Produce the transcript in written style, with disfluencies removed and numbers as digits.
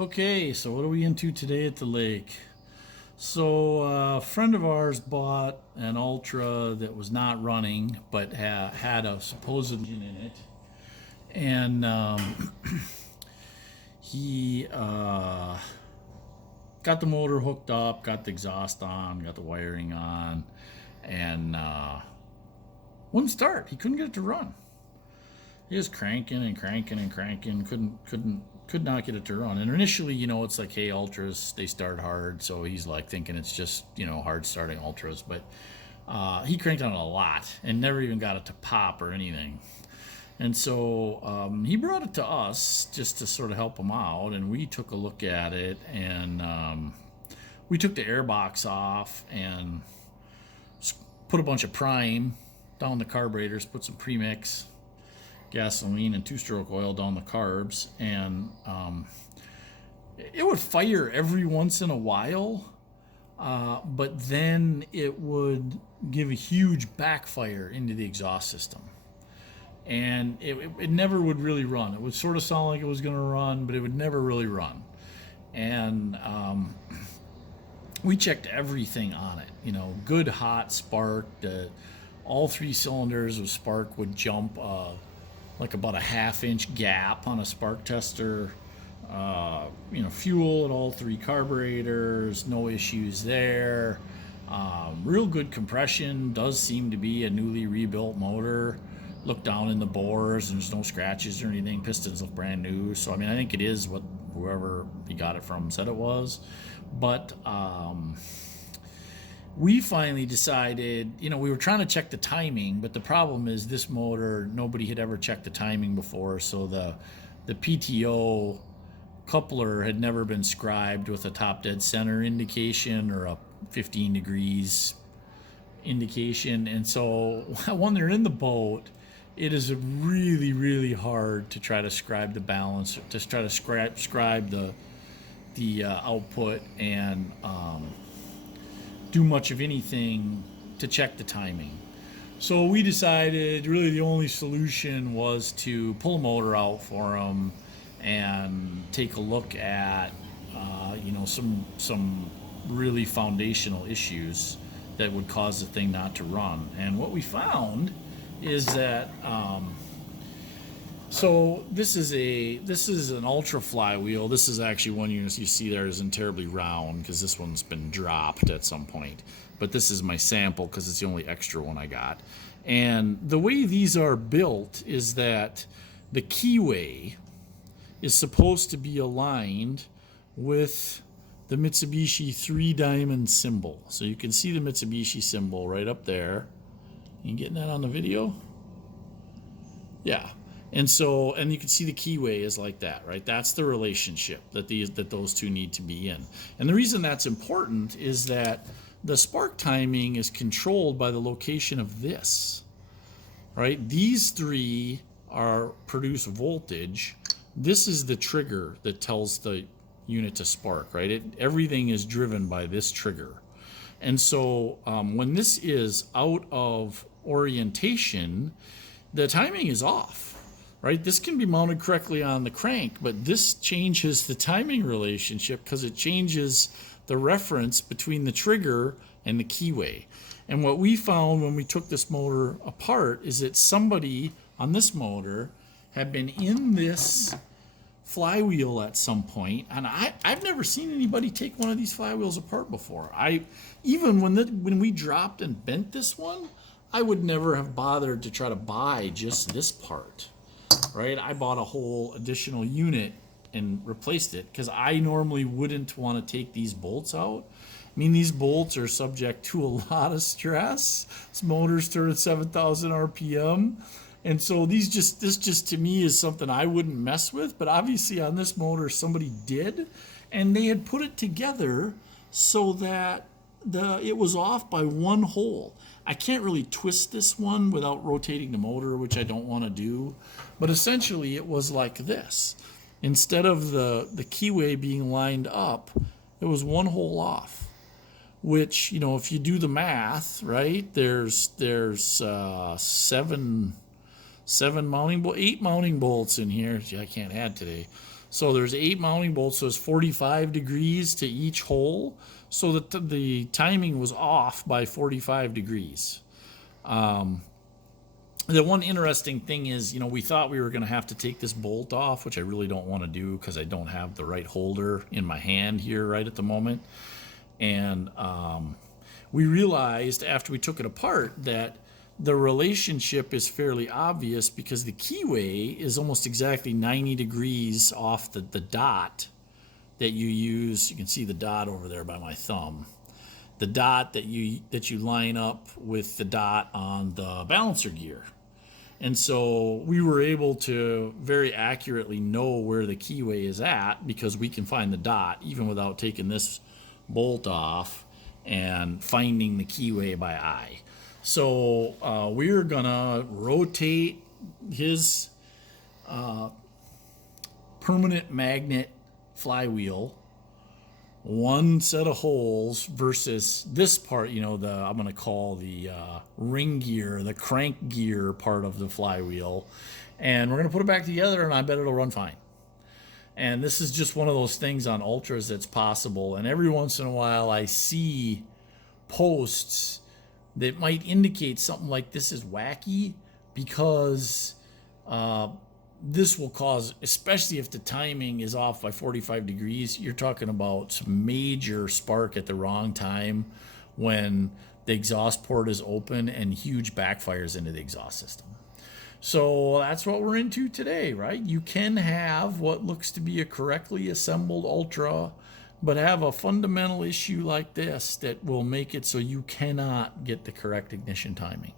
Okay, so what are we into today at the lake? So a friend of ours bought an Ultra that was not running, but had a supposed engine in it, and he got the motor hooked up, got the exhaust on, got the wiring on, and wouldn't start. He couldn't get it to run. He was cranking and cranking and cranking. Could not get it to run. And initially, it's like, hey, ultras, they start hard. So he's like thinking it's just, hard starting ultras. But he cranked on it a lot and never even got it to pop or anything. And so he brought it to us just to sort of help him out. And we took a look at it, and we took the airbox off and put a bunch of prime down the carburetors, put some premix gasoline and two-stroke oil down the carbs, and it would fire every once in a while, but then it would give a huge backfire into the exhaust system, and it never would really run. It would sort of sound like it was going to run, but it would never really run. And we checked everything on it, good hot spark. All three cylinders of spark would jump like about a half-inch gap on a spark tester. Fuel at all three carburetors, no issues there. Real good compression, does seem to be a newly rebuilt motor. Look down in the bores, and there's no scratches or anything. Pistons look brand new. So, I think it is what whoever he got it from said it was. But we finally decided, we were trying to check the timing, but the problem is this motor, nobody had ever checked the timing before, so the PTO coupler had never been scribed with a top dead center indication or a 15 degrees indication. And so when they're in the boat, it is really, really hard to try to scribe the balance, to try to scribe the output, and do much of anything to check the timing. So we decided really the only solution was to pull a motor out for them and take a look at some really foundational issues that would cause the thing not to run. And what we found is that so this is an ultra flywheel. This is actually one you see there isn't terribly round because this one's been dropped at some point. But this is my sample because it's the only extra one I got. And the way these are built is that the keyway is supposed to be aligned with the Mitsubishi 3-diamond symbol. So you can see the Mitsubishi symbol right up there. You getting that on the video? Yeah. And you can see the keyway is like that, right? That's the relationship that those two need to be in. And the reason that's important is that the spark timing is controlled by the location of this, right? These three produce voltage. This is the trigger that tells the unit to spark, right? Everything is driven by this trigger. And so when this is out of orientation, the timing is off. Right, this can be mounted correctly on the crank, but this changes the timing relationship because it changes the reference between the trigger and the keyway. And what we found when we took this motor apart is that somebody on this motor had been in this flywheel at some point, and I've never seen anybody take one of these flywheels apart before. Even when we dropped and bent this one, I would never have bothered to try to buy just this part. Right, I bought a whole additional unit and replaced it because I normally wouldn't want to take these bolts out. These bolts are subject to a lot of stress. This motor's turned at 7,000 RPM, and so this just to me is something I wouldn't mess with. But obviously on this motor somebody did, and they had put it together so that it was off by one hole. I can't really twist this one without rotating the motor, which I don't want to do. But essentially it was like this. Instead of the keyway being lined up, it was one hole off. Which, if you do the math, right, there's 8 mounting bolts in here. I can't add today. So there's 8 mounting bolts, so it's 45 degrees to each hole, so that the timing was off by 45 degrees. The one interesting thing is, we thought we were going to have to take this bolt off, which I really don't want to do because I don't have the right holder in my hand here right at the moment. And we realized after we took it apart that the relationship is fairly obvious, because the keyway is almost exactly 90 degrees off the dot that you use. You can see the dot over there by my thumb. The dot that you line up with the dot on the balancer gear. And so we were able to very accurately know where the keyway is at, because we can find the dot even without taking this bolt off and finding the keyway by eye. So we're gonna rotate his permanent magnet flywheel one set of holes versus this part, I'm going to call the ring gear, the crank gear part of the flywheel. And we're going to put it back together, and I bet it'll run fine. And this is just one of those things on Ultras that's possible. And every once in a while I see posts that might indicate something like this is wacky, because this will cause, especially if the timing is off by 45 degrees, you're talking about some major spark at the wrong time when the exhaust port is open and huge backfires into the exhaust system. So that's what we're into today, right? You can have what looks to be a correctly assembled Ultra, but have a fundamental issue like this that will make it so you cannot get the correct ignition timing.